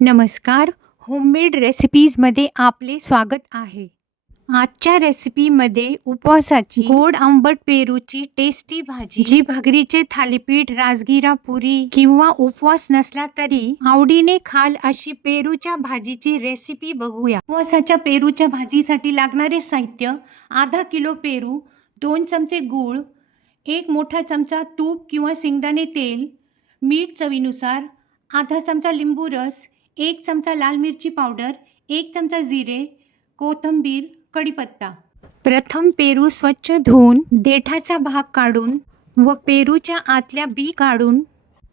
नमस्कार. होममेड रेसिपीजमध्ये आपले स्वागत आहे. आजच्या रेसिपीमध्ये उपवासाची गोड आंबट पेरूची टेस्टी भाजी जी भगरीचे थालीपीठ राजगिरा पुरी किंवा उपवास नसला तरी आवडीने खाल अशी पेरूच्या भाजीची रेसिपी बघूया. उपवासाच्या पेरूच्या भाजीसाठी लागणारे साहित्य अर्धा किलो पेरू दोन चमचे गूळ एक मोठा चमचा तूप किंवा शेंगदाणे तेल मीठ चवीनुसार अर्धा चमचा लिंबू रस एक चमचा लाल मिरची पावडर एक चमचा जिरे कोथिंबीर कढीपत्ता. प्रथम पेरू स्वच्छ धुवून देठाचा भाग काढून व पेरूच्या आतल्या बी काढून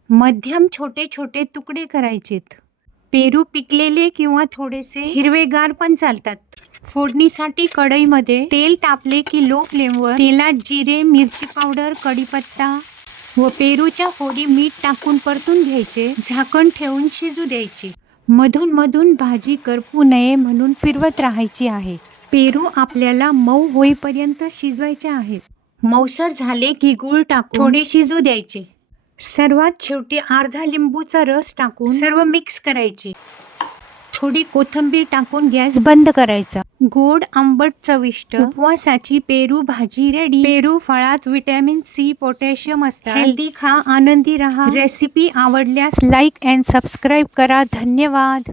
मध्यम छोटे छोटे तुकडे करायचेत. पेरू पिकलेले किंवा थोडेसे हिरवेगार पण चालतात. फोडणीसाठी कढईमध्ये तेल तापले की लो फ्लेमवर तेलात जिरे मिरची पावडर कढीपत्ता व पेरूच्या फोडी मीठ टाकून परतून घ्यायचे. झाकण ठेवून शिजू द्यायचे. मधून मधून भाजी करपू नये म्हणून फिरवत राहायची आहे. पेरू आपल्याला मऊ होईपर्यंत शिजवायचे आहेत मऊसर झाले की गूळ टाकून थोडे शिजू द्यायचे. सर्वात शेवटी अर्धा लिंबूचा रस टाकून सर्व मिक्स करायचे. थोडी कोथिंबीर टाकून गॅस बंद करायचा. गोड आंबट चविष्ट. उपवासाची पेरू भाजी रेडी पेरू फळात विटॅमिन सी पोटॅशियम असतात. हेल्दी खा आनंदी राहा. रेसिपी आवडल्यास लाईक अँड सबस्क्राईब करा. धन्यवाद.